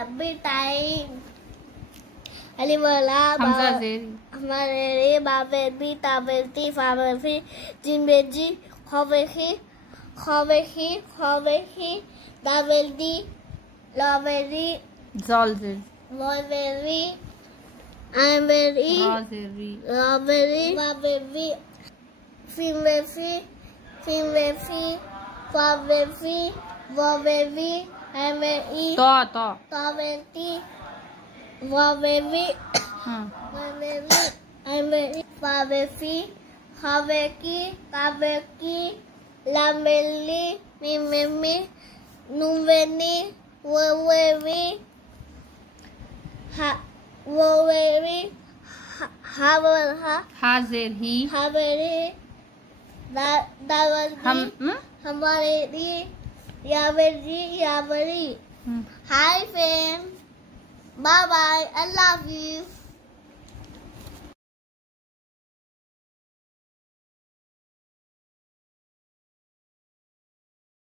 happy time. Aliwala Hamareri Babebi Tabeti Fabefi Jimbeji Khovehi Dabeldi Laveri Zolzil Volveri Ameri Laveri Babebi Fimefi Fabefi Vobevi Ameri Tabeti Wavevi, Wavevi, Fabefi, Haveki, Kabeki, Lameli, Mimemi, Nuveni, Wavevi, Wavevi, Hazerhi, Haveri, Davadi, Hamareri, Yaveri. Hi, fam. Bye bye. I love you.